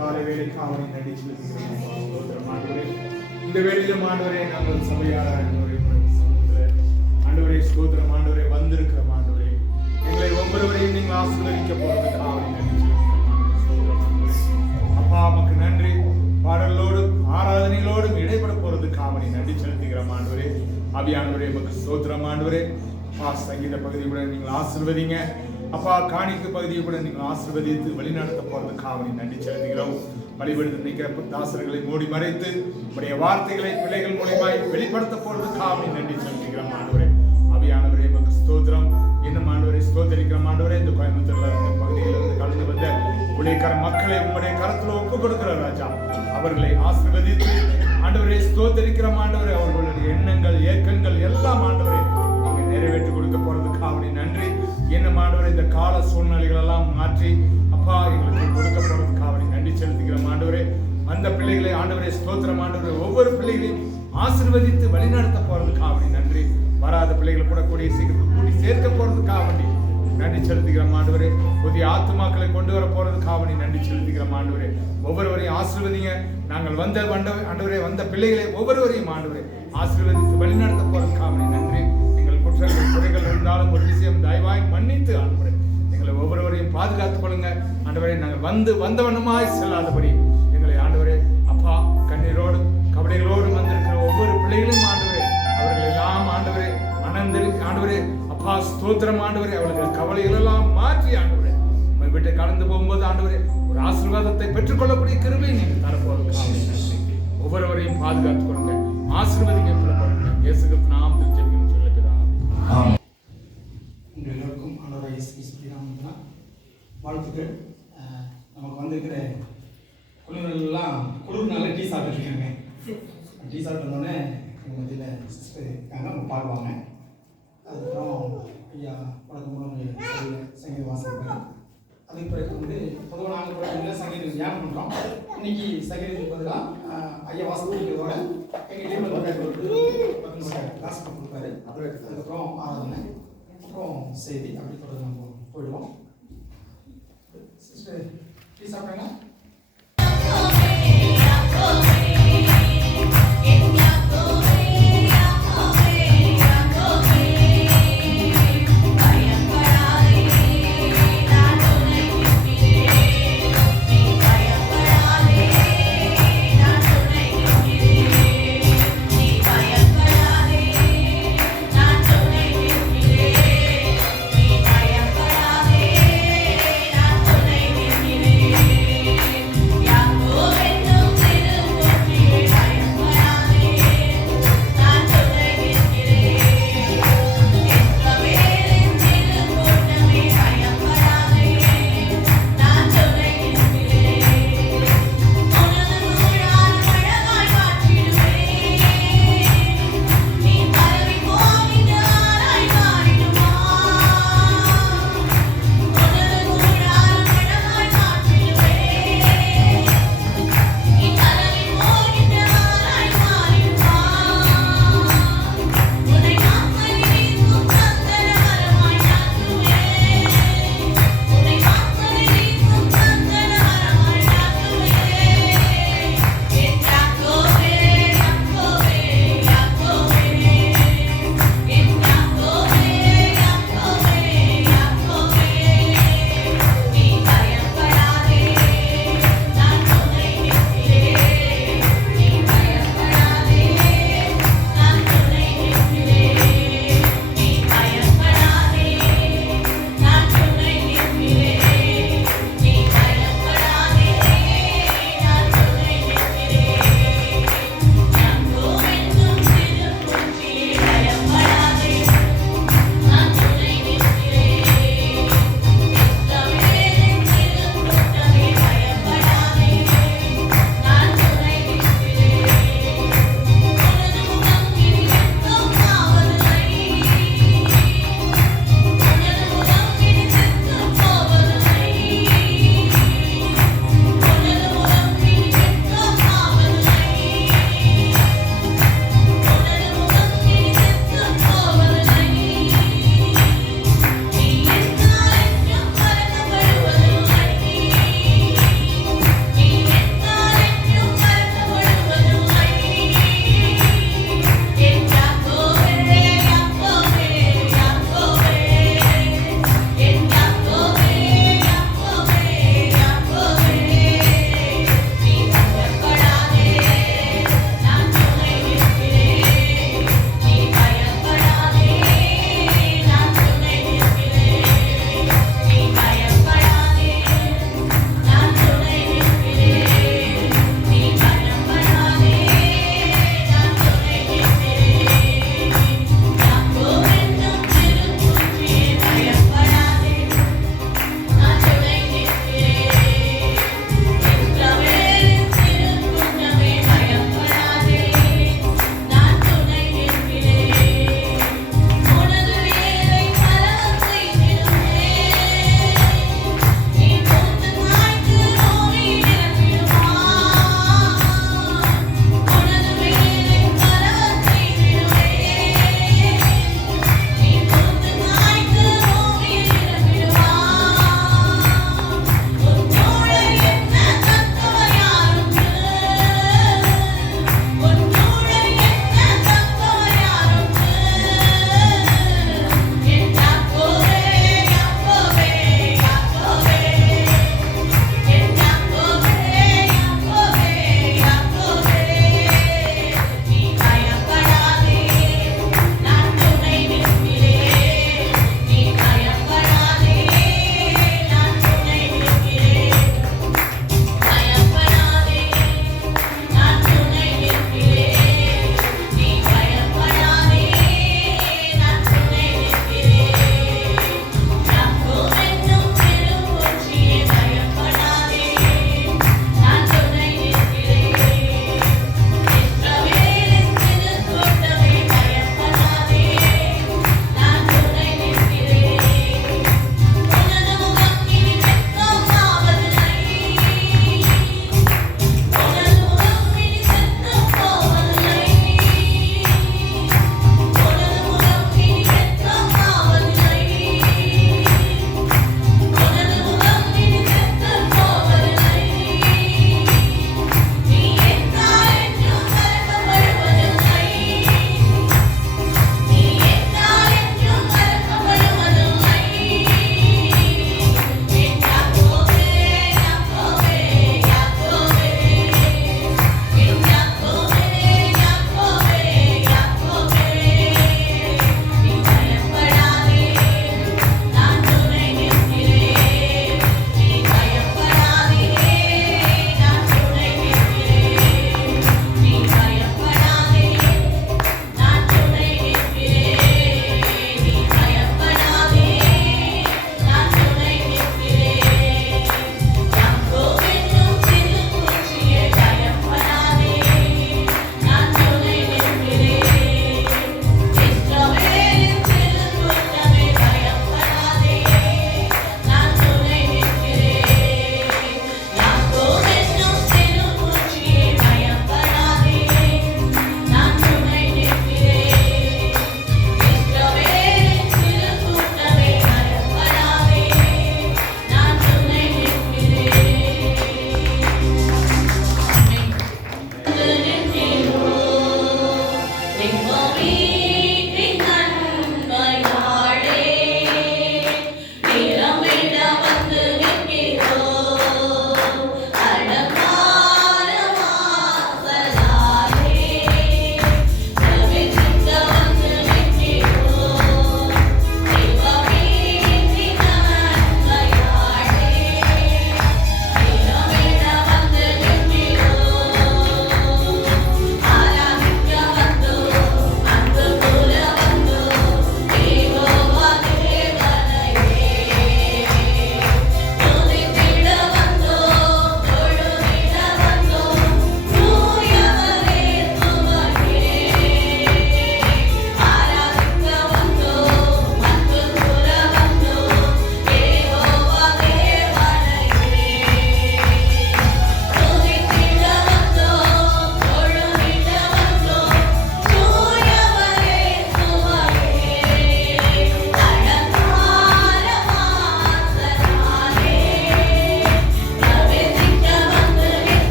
காலை வேலைக்கு அவனை நடிச்சு இந்த வேலையிலும் ஆண்டவரே நாங்கள் சபையார ஆண்டவரே ஸ்தோத்திரம் ஆண்டவரே வந்திருக்கிற ஆண்டவரே எங்களை ஒவ்வொருவரையும் நீங்கள் ஆசீர்வதிக்க போறதுக்கு அவனை நடிச்சு அப்பா நமக்கு நன்றி. பாடலோடும் ஆராதனைகளோடும் இடைப்பட போறதுக்கு அவனை நன்றி செலுத்துகிற ஆண்டவரே அபியானவரே நமக்கு ஸ்தோத்திரம் ஆண்டவரே. சங்கீத பகுதியை கூட நீங்கள் ஆசீர்வதிங்க அப்பா. காணிக்கு பகுதியை கூட நீங்கள் ஆசீர்வதித்து வழிநடத்த போறதுக்கு அவனை நன்றி செலுத்துகிறோம். வழிபடுத்த நிற்கிற தாசர்களை மூடி மறைத்து உடைய வார்த்தைகளை பிள்ளைகள் மூலியமாய் வெளிப்படுத்த போறதுக்கு அவனை நன்றி செலுத்துகிறோம் ஆண்டவரே அபியானவரே நமக்கு ஸ்தோத்திரம். இன்னும் ஆண்டவரை ஸ்தோத்தரிக்கிற ஆண்டவரே இந்த கோயம்புத்தூர்ல இந்த பகுதியிலிருந்து கலந்து வந்த உடையக்கார மக்களை உங்களுடைய கருத்துல ஒப்பு கொடுக்கிற ராஜா அவர்களை ஆசீர்வதித்து ஆண்டவரை ஸ்தோத்தரிக்கிற ஆண்டவரே அவர்களுடைய எண்ணங்கள் ஏக்கங்கள் எல்லாம் ஆண்டவரே நீங்க நிறைவேற்றி கொடுக்க போறதுக்கு அவனை நன்றி. என்ன ஆண்டவரே இந்த கால சூழ்நிலைகள் எல்லாம் மாற்றி அப்பா எங்களுக்கு கொடுக்க போறதுக்கு அவனை நன்றி செலுத்துகிற ஆண்டவரே. அந்த பிள்ளைகளை ஆண்டவரே ஸ்தோத்திரம் ஆண்டவரே ஒவ்வொரு பிள்ளைகளையும் ஆசீர்வதித்து வழிநடத்த போறதுக்கு அவனை நன்றி. வராத பிள்ளைகளை கூட கூடிய சீக்கிரம் கூட்டி சேர்க்க போறதுக்காக வேண்டி நன்றி செலுத்துகிற ஆண்டவரே. புதிய ஆத்துமாக்களை கொண்டு வர போறதுக்காக அவனை நன்றி செலுத்துகிற ஆண்டவரே. ஒவ்வொருவரையும் ஆசீர்வதிங்க. நாங்கள் வந்த ஆண்டவரே வந்த பிள்ளைகளை ஒவ்வொருவரையும் ஆண்டவரே ஆசீர்வதித்து வழிநடத்த போறதுக்காக அவனை நன்றி. எங்கள் குற்றங்கள் குறைகள் இருந்தாலும் ஒரு விஷயம் தயவாய் மன்னித்து ஆண்டவரே எங்களை ஒவ்வொருவரையும் பாதுகாத்துக் கொள்ளுங்க ஆண்டவரே. நாங்கள் வந்தவனமாய் செல்லாதபடி எங்களை ஆண்டவரே அப்பா கண்ணீரோடும் கவலைகளோடும் வந்திருக்கிற ஒவ்வொரு பிள்ளைகளையும் ஆண்டவரே அவர்கள் எல்லாம் ஆண்டவரே மனந்தரி ஆண்டவரே அப்பா ஸ்தோத்திரம் ஆண்டவரே அவர்கள் கவலைகள் எல்லாம் மாற்றி ஆண்டவரே உங்கள் வீட்டை கடந்து போகும்போது ஆண்டவரே ஒரு ஆசீர்வாதத்தை பெற்றுக்கொள்ளக்கூடிய கிருபையை நீங்கள் தரப்போறதுக்கு ஒவ்வொருவரையும் பாதுகாத்துக் கொள்ளுங்க. ஆசீர்வதிங்க இயேசுவின் நாமத்தில் ஜெபிக்கிறோம் சொல்லுகிறார். உங்கள் எல்லோருக்கும் ஆண்டவராகிய இயேசு கிறிஸ்துவின் வாழ்த்துக்கள். நமக்கு வந்திருக்கிற குழுவினர்கள்லாம் குழுவினால டீ சாப்பிட்டுருக்காங்க. டீ சாப்பிட்டு வந்தோடனே எங்கள் மத்தியில் சிஸ்டர் இருக்காங்க, அவங்க பாடுவாங்க. அதுக்கப்புறம் ஐயா வழக்கம் மூலம் சங்கீத வாசிப்பாங்க. அதுக்கு பிறகு வந்து பொதுவாக நாங்கள் கூட சங்கீதம் தியானம் பண்ணுறோம். இன்னைக்கு சங்கீதத்துக்கு பதிலாக ஐயா வாசிக்கிறதோட எங்கள் டீமில் காசு கொடுப்பாரு. அதுக்கப்புறம் ஆராதனை, அப்புறம் செய்தி அப்படி தொடர்ந்து நம்ம போயிடுவோம். Sister tea சாப்பிட்றேங்க.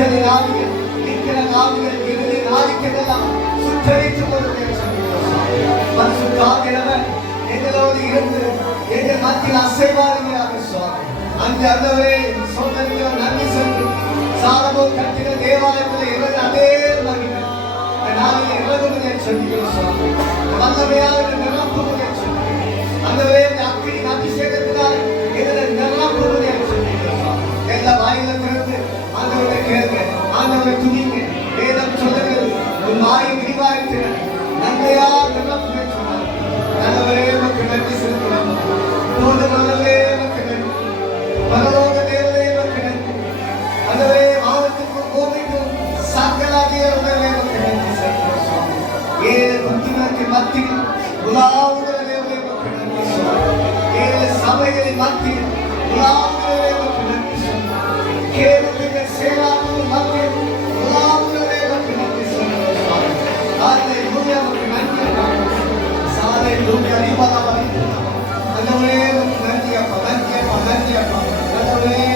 எரிச்சலின் ஆவிகள், நிற்கிற ஆவிகள், இறுதி நாளிக்கெல்லாம் சுற்றறித்து போடுவதை பரிசுத்தாவியானவர் எங்களோடு இருந்து எங்கள் மத்தியில் அசைவாருகிறார்கள் சுவாமி. அந்த அந்தவரே சோதனைகளை நன்றி சென்று சாலமோன் கட்டின தேவாலயத்தில் இறந்த அதே மகிமை நாளில் இறங்குவதை சொல்கிறோம் சுவாமி. வல்லமையாக நிரப்புவதை சொல்கிறோம். அந்தவரே அக்கினி அபிஷேகத்தினால் எங்களை நிரப்புவதை சொல்கிறோம் சுவாமி. எல்லா வாயில திறந்து ஆண்டவரை கேளுங்க, ஆண்டவரை துதிங்க. வேதம் சொல்லுகிறது உன் வாயை விரிவாய்த்து நன்மையா நிரப்புவதை சொன்னார். நல்லவரே நமக்கு நன்றி செலுத்துகிறோம். போதுமானவரே நமக்கு நன்றி. பரலோக தேவனே நமக்கு நன்றி. அந்தவரே வானத்துக்கும் பூமிக்கும் சகலாகிய உணர்வே நமக்கு நன்றி செலுத்துகிறோம் சுவாமி. ஏழு புத்திமத்தின் மத்தியில் உலாவுகிற தேவனே நமக்கு நன்றி சுவாமி. ஏழு சபைகளின் மத்தியில் உலாவுகிறவரே நமக்கு நன்றி சுவாமி. கேளுக்கு சேவாவின் மத்தியில் உலாவுகிறவரே நமக்கு நன்றி செலுத்துகிறோம் சுவாமி. ஹல்லேலூயா நமக்கு நன்றி சாலை லூயா ரிபாலாவலி அந்தவரே நமக்கு நன்றி அப்பா, நன்றி அப்பா, நன்றி அப்பா. அந்தவரே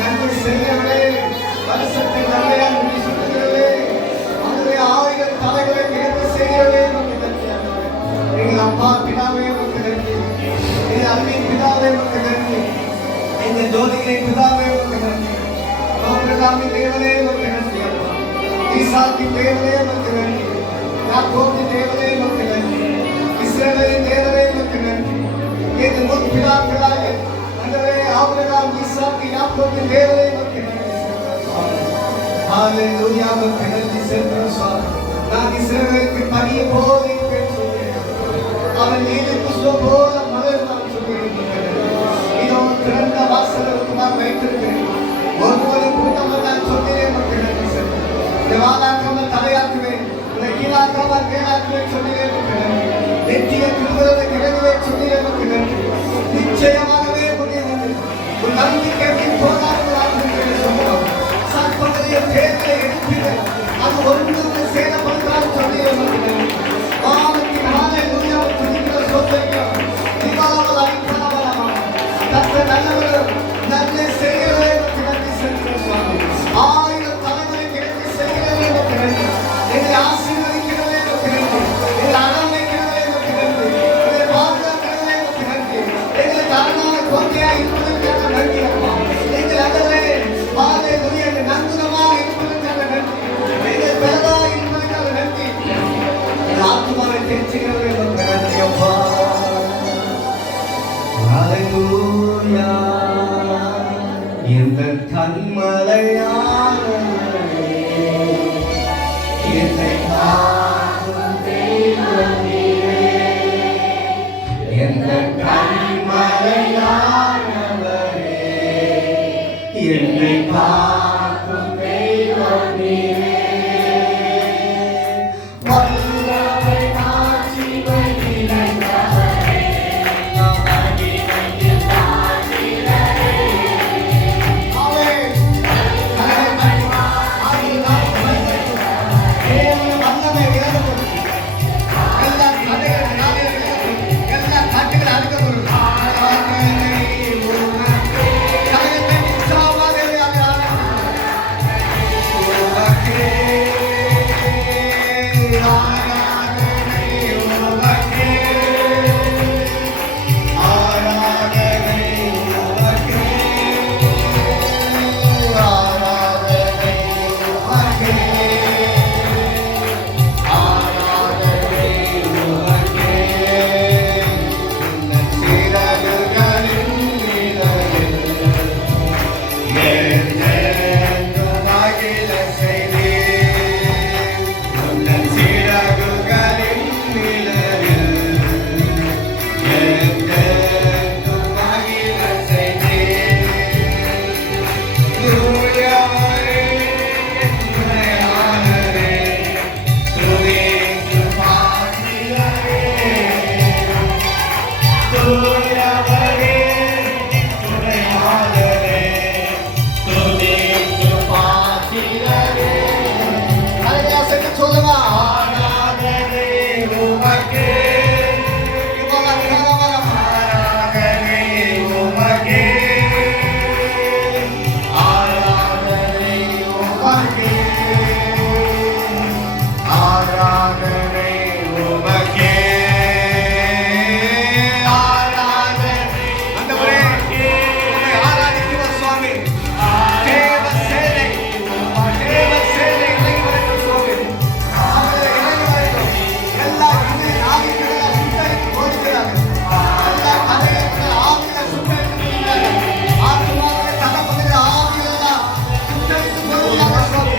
நன்றி செய்கிறவரே, வருஷத்தை நன்மையாக நன்றி சொல்லுகிறவரே, அந்தவரே ஆயிரம் தலைகளை கேட்டு செய்கிறவரே நமக்கு நன்றி ஆண்டவரே. எங்கள் அப்பா பிதாவே நமக்கு நன்றி. எங்கள் அன்பின் பிதாவே நமக்கு நன்றி. எங்கள் ஜோதிகளின் பிதாவே நமக்கு நன்றி. ஆபிரகாமின் தேவனே நமக்கு நன்றி அப்பா. ஈசாக்கின் தேவனே நமக்கு நன்றி. யாக்கோபின் தேவனே நமக்கு நன்றி. இஸ்ரவேலின் தேவனே நமக்கு நன்றி. எங்கள் முன் பிதாக்களாக அந்தவரே ஆபிரகாம், ஈசாக்கு, யாக்கோபின் தேவனே நமக்கு நன்றி செலுத்துகிறோம் சுவாமி. ஹல்லேலூயா நமக்கு நன்றி செலுத்துகிறோம் சுவாமி. நான் இஸ்ரவேலுக்கு பனியை போல இருப்பேன் சொல்கிறேன். அவன் நீதி புஷ்பம் போல மலர்ந்தான் சொல்கிறேன். இதோ திறந்த வாசலுக்கு நான் வைத்திருக்கிறேன். ஒவ்வொரு கூட்டமும் நான் சொல்கிறேன் நமக்கு நன்றி செலுத்துகிறேன். இந்த வாழாக்காமல் தலையாக்குவேன், இந்த கீழாக்காமல் மேலாக்குவேன் சொல்கிறேன் நமக்கு நன்றி. நெற்றிய திருவுறவை கிழங்குவே சொல்கிறேன் நமக்கு நன்றி. நிச்சயமாகவே முடியும். உன் நம்பிக்கைக்கு போராடுவதாக சொல்லுவோம். சற்பதைய தேர்தலை எடுப்பீர்கள், அது ஒன்று சேதப்படுத்தால் சொல்கிறேன் நமக்கு நன்றி. வானத்தின் ஹல்லேலூயா துதிக்கிற சோதனையும் திவாவல் அளிக்காவலாமா தத்த நல்லவரும் நன்மை செய்கிறவரே நமக்கு நன்றி செலுத்துகிறோம் சுவாமி. ஆயிரம் தலைமுறை கிழக்கு செய்கிறவரே நமக்கு நன்றி. எங்களை ஆசீர்வதிக்கிறவரே நமக்கு நன்றி. எங்களை அரவணைக்கிறவரே நமக்கு நன்றி. எங்களை பாதுகாக்கிறவரே நமக்கு நன்றி. எங்களை தரமான கோட்டையாக இருப்பதற்காக நன்றி அப்பா. எங்கள் அந்தவரே ஹல்லேலூயா எங்கள் நங்குதமாக இருப்பதற்காக நன்றி. எங்கள் பெலதாக இருப்பதற்காக நன்றி. எங்கள் ஆத்துமாவை தெரிஞ்சுக்கிறவரே நமக்கு நன்றி அப்பா. ஹல்லேலூயா இந்த கண்மலையானவரே என்னை காக்கும் தெய்வமே. இந்த கண்மலையானவரே என்னை காக்கும் தெய்வமே. வல்லமை மாட்சிமை நிறைந்தவரே, மகிமையின் ஆசிரியரே. எல்லா உமக்கே ஆராதனை உமக்கே ஆராதனை ஆண்டவரே உம்மை ஆராதிக்கிறோம் சுவாமி தேவ சேனை இறங்கி வரட்டும் சுவாமி ஆண்டவரே இறங்கி வரட்டும் எல்லா இதை ஆவிகளை சுத்தரித்து போடுகிறார்கள் எல்லா கதைகளை ஆவிகளை சுத்தரித்து போடுகிறார்கள் ஆத்மாவை தகப்படுகிற ஆவிகளை சுத்தரித்து போடுகிறார்கள் சுவாமி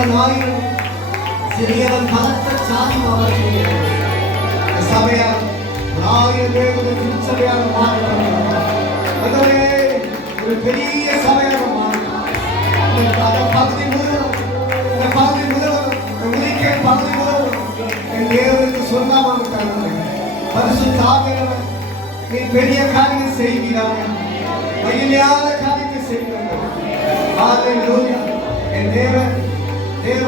பெரியவன் ஆயிரம் சிறியவன் பலத்த சாதி மாவட்டம் சபையார் 1000 பேருக்கு திருச்சபையாக மாறினார். அதோடே ஒரு பெரிய சபையாக மாறினார். அந்த பகுதி முழுவதும் இந்த பகுதி முழுவதும் உரிக்க பகுதி முழுவதும் என் தேவனுக்கு சொல்லாமல் பரிசுத்த ஆவியானவர் நீ பெரிய காரியம் செய்கிறார், மகிமையான காரியத்தை செய்கிறார். ஹல்லேலூயா. என் தேவ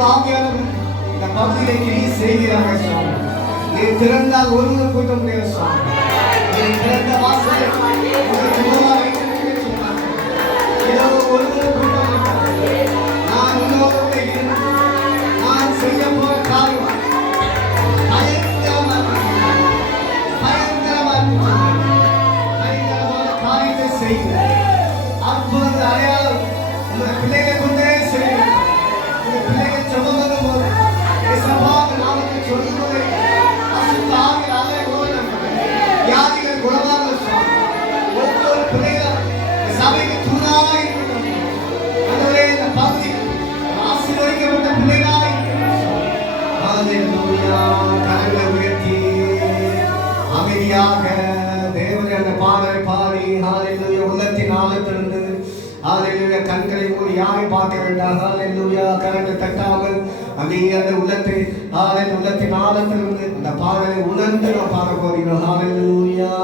ஆவியானவர் இந்த பகுதியை கிரியை செய்கிறாங்க சுவாமி. நீ திறந்தால் ஒருவர் கூட்ட முடியாது சுவாமி. நீ திறந்த வாசலை உங்களுக்கு மூலமாக வைத்திருக்கிறேன் சொன்னாங்க. இதோ ஒருவர் கூட்ட மாட்டாங்க. நான் உன்னோடு இருந்து நான் செய்ய போற காரியம் பயங்கரமான காரியத்தை செய்கிறேன். அற்புதங்கள் அடையாளம் உங்கள் பிள்ளைகளை கொண்டே செய்கிறேன். உங்கள் பிள்ளைகள் ஜெபம் பண்ணும்போது இயேசுவின் நாமத்தை சொல்லும்போது அசுத்த ஆவிகள் அலை ஓடுகின்றன. வியாதிகள் குணமாக சுவாமி. ஒவ்வொரு பிள்ளைகளும் சபைக்கு தூணாக இருக்கட்டும். அதுவே இந்த பகுதி ஆசீர்வதிக்கப்பட்ட பிள்ளைகளாக இருக்கட்டும். ஹல்லேலூயா. கரங்களை உயர்த்தி அமைதியாக தேவனுடைய அந்த பாடலை பாடி ஹல்லேலூயா உள்ளத்தின் ஆழத்திலிருந்து ஹல்லேலூயா கண்களை மூடி யாரை பார்க்க வேண்டாம். ஹல்லேலூயா கரங்களை தட்டாமல் அப்படியே அந்த உள்ளத்தை உள்ளத்தின் ஆழத்திலிருந்து அந்த பாடலை உணர்ந்து நாம் பாட போகிறோம். ஹல்லேலூயா.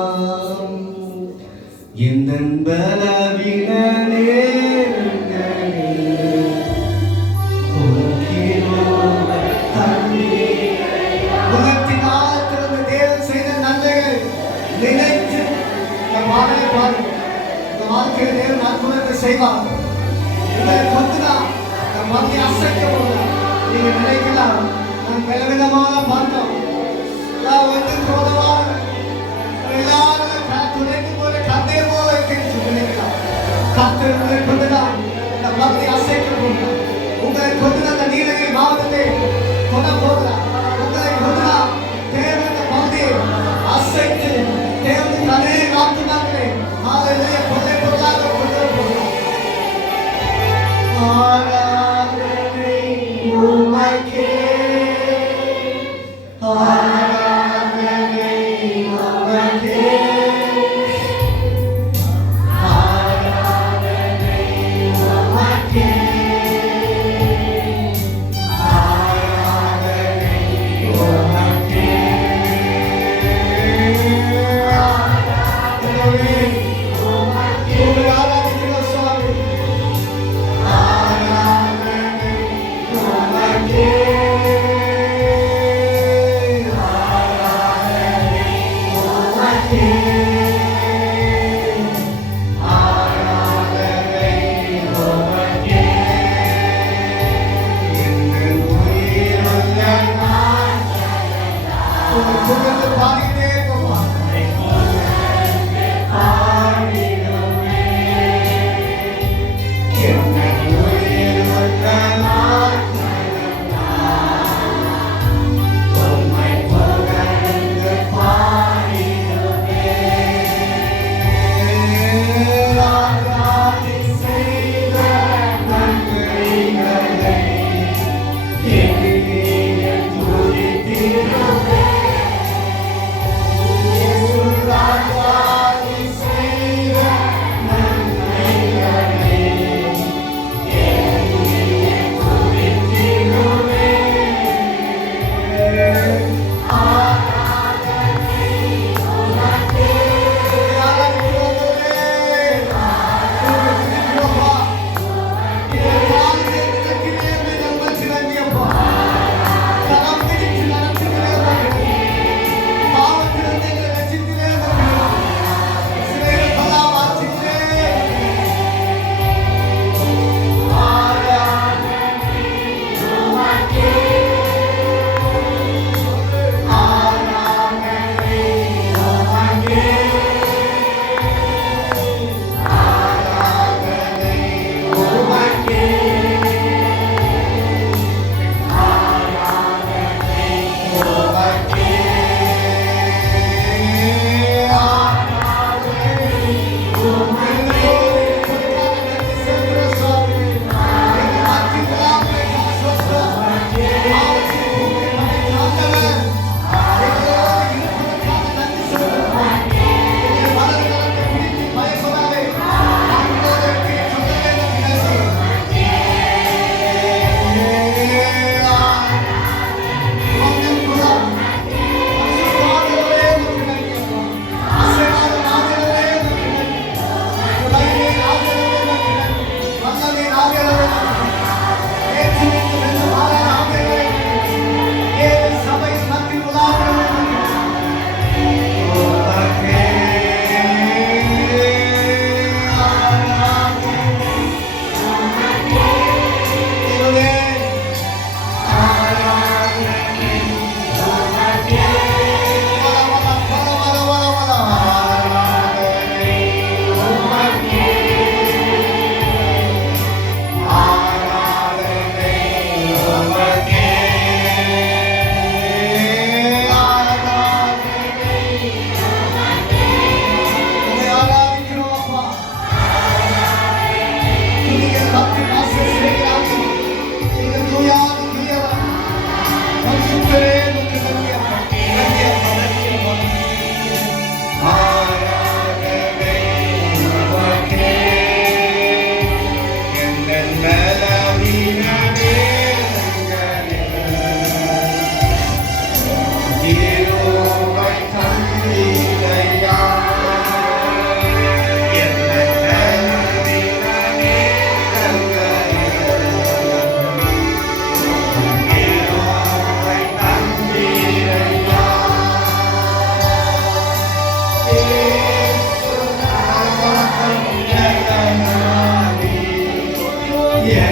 இந்த பலவீன உள்ளத்தின் ஆழத்திலிருந்து தேவன் செய்த நன்மைகளை நினைத்து இந்த பாடலை பாடு. இந்த வாழ்க்கையில் தேவன் அற்புதத்தை செய்வார். உங்களை கொண்டுதான் இந்த மத்திய அசைக்க போகிறார். நீங்க நினைக்கலாம் நான் பலவிதமான பார்த்தோம் ஒன்றுக்கு உதவான எல்லாரும் துணைக்கு போல கந்தைய போல இருக்குன்னு நினைக்கலாம். கர்த்தர் உங்களை கொண்டுதான் இந்த மத்திய அசைக்க போகிறார். உங்களை கொண்டுதான் அந்த நீலகிரி மாவட்டத்தை கொண்ட போகிறார். உங்களை கொண்டுதான் தேவன் இந்த பகுதியை அசைத்து தேவனுக்கு அநேக ஆத்துமாக்களை ஹல்லேலூயா கொள்ளை பொருளாக கொண்டு போகிறார். ஆராதனை உமக்கே, ஆராதனை உமக்கே, ஆராதனை உமக்கே, ஆராதனை உமக்கே, ஆராதனை உமக்கே. உங்களை ஆராதிக்கிறோம் சுவாமி. ஆராதனை உமக்கே, ஆராதனை உமக்கே, ஆராதனை உமக்கே. ஆவியானவரே ஏற்று நிற்கும் என்று மாறாத ஆவியானவரே ஏழு சபையின் மத்தியில் உலாவுகிறவரே உமக்கே ஆராதனை தேவனே ஆராதனை உமக்கே Yeah.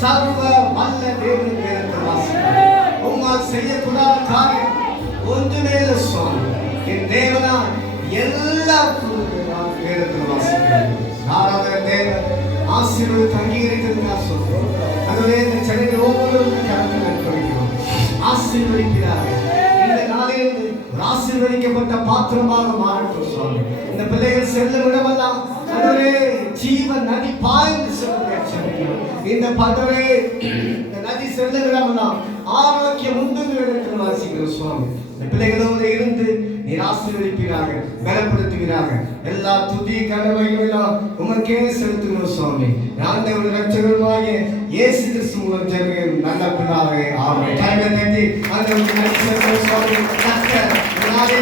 சர்வ வல்ல தேவன் வேதத்தில் வாசிக்கிறோம். உம்மால் செய்யக்கூடாத காரியம் ஒன்றுமே இல்லை சுவாமி. என் தேவனால் எல்லாம் வேதத்தில் வாசிக்கிறோம். ஆராதனை தேவன் ஆசீர்வாதத்தை அங்கீகரித்ததுக்காக சொல்றோம். அதுவே இந்த சென்னையில் ஒவ்வொருவரும் கலந்து நட்பளிக்கிறோம். ஆசீர்வதிக்கிறார்கள். இந்த நாளில் ஒரு ஆசீர்வதிக்கப்பட்ட பாத்திரமாக மாறட்டும் சுவாமி. இந்த பிள்ளைகள் செல்லும் இடமெல்லாம் அதுவே ஜீவ நதி பாய்ந்து செல்லுகிறோம். இந்த பதவே இந்த நதி செல்லும் இடமெல்லாம் ஆரோக்கியம் உண்டு இடத்தில் வாசிக்கிறோம் சுவாமி. இந்த பிள்ளைகளோடு இருந்து நீர் ஆசீர்வதிப்பீராக, பலப்படுத்துவீராக. எல்லா துதி கனவையும் எல்லாம் உமக்கே செலுத்துகிறோம் சுவாமி. ஆண்டவர் ரட்சகருமாகிய இயேசு கிறிஸ்து மூலம் ஜெபம் நல்ல பிதாவே, ஆமென். கரங்களை தட்டி ஆண்டவருக்கு நன்றி செலுத்துகிறோம் சுவாமி. கர்த்தர் நாளே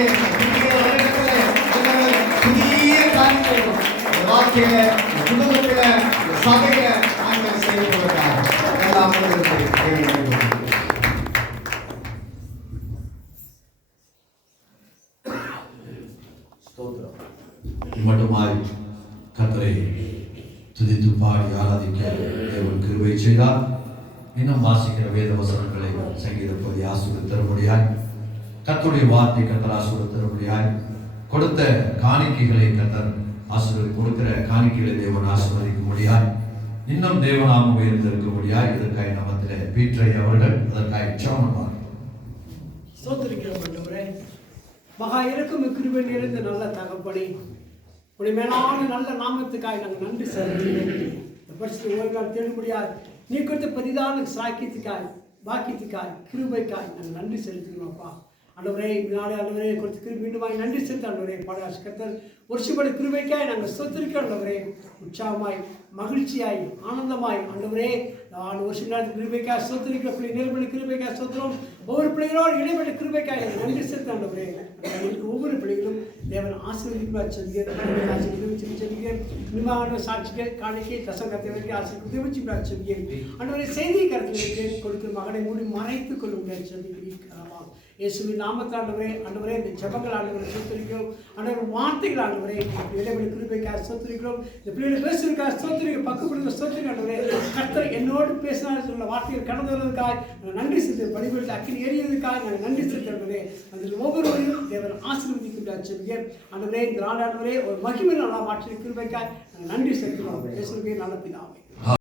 புதிய காரியங்களை வாழ்க்கையில, குடும்பத்தில, சபையில ஆண்டவர் செய்யப்படுகிறார். எல்லாம் மட்டுமாய் கர்த்தரை துதித்து பாடி ஆராதிக்க தேவன் கிருபை செய்தார். இன்னும் வாசிக்கிற வேத வசனங்களை சங்கீத பகுதி ஆசீர்வதித்து தரும்படியாய், கர்த்தருடைய வார்த்தை கர்த்தர் ஆசீர்வதித்து தரும்படியாய், கொடுத்த காணிக்கைகளை கர்த்தர் கொடுக்கிற காணிக்கைகளை தேவன் ஆசீர்வதிக்கும்படியாய், இன்னும் தேவநாமம் உயர்ந்திருக்கும்படியாய் இதற்காக நமத்திலே பீற்றை அவர்கள் அதற்காக ஜெபம் ஸ்தோத்திரிக்கிறோம் ஆண்டவரே. மகா இறக்கும் கிருபை நிறைந்த நல்ல தகப்பனே, உடைய மேலான நல்ல நாமத்துக்காய் நாங்கள் நன்றி செலுத்துகிறோம். இந்த பரிசுத்த ஒரு நாள் தேடும்படியாய் நீ கொடுத்த பதிதான சாக்கியத்துக்காய், பாக்கியத்துக்காய், கிருபைக்காய் நாங்கள் நன்றி செலுத்துகிறோம்ப்பா. ஆண்டவரே, இந்த நாளே ஆண்டவரே கொடுத்து மீண்டுமாய் நன்றி செலுத்த ஆண்டவரே. பாடாசு கர்த்தர் வருஷப்பட கிருபைக்காய் நாங்கள் ஸ்தோத்திரிக்கிறோம் ஆண்டவரே. உற்சாகமாய், மகிழ்ச்சியாய், ஆனந்தமாய் ஆண்டவரே 4 வருஷம் நேரத்துக்கு கிருபைக்காய் ஸ்தோத்திரிக்கிற பிள்ளை நேர்படி கிருபைக்காய் ஸ்தோத்திரம். ஒவ்வொரு பிள்ளைகளோடு இடைப்பட்ட கிருபைக்காய் நன்றி செலுத்த ஆண்டவரே. ஒவ்வொரு பிள்ளைகளும் தேவன் ஆசீர்வதிப்பார் செல்கிறேன். நிர்வாக சாட்சிகள், காணிக்கை, தசங்கத்தை வைக்க ஆசீர்வதிப்பார் செல்கிறேன். ஆண்டவரே, செய்தியை கருத்தில் கொடுக்கிற மகனை மூடி மறைத்துக் கொள்ளுங்கள் செல்கிறேன். இயேசுவின் நாமத்தில் ஆண்டவரே, ஆண்டவரே இந்த ஜெபங்கள் ஆண்டவரை ஸ்தோத்திரிக்கிறோம். ஆண்டவர் வார்த்தைகள் ஆண்டவரே இடைவெளி கிருபைக்காக ஸ்தோத்திரிக்கிறோம். இந்த பிள்ளைகளை பேசுறதுக்காக ஸ்தோத்திரிக்க, பக்குப்படுத்த ஸ்தோத்திரிக்க ஆண்டவரே. கர்த்தர் என்னோடு பேசினார் சொல்ல வார்த்தைகள் கடந்து வருவதற்காக நன்றி செலுத்த, படிப்பெடுத்து அக்கினி எறியதுக்காக நாங்கள் நன்றி செலுத்தே. அதில் ஒவ்வொருவரையும் தேவன் ஆசீர்வதிக்கின்றார் செல்கிறேன். ஆண்டவரே, இந்த நாள் ஆண்டவரே ஒரு மகிமை நல்லா மாற்றி கிருபைக்காக நாங்கள் நன்றி செலுத்துகிறோம். இயேசுவே நல்ல பிதாவே.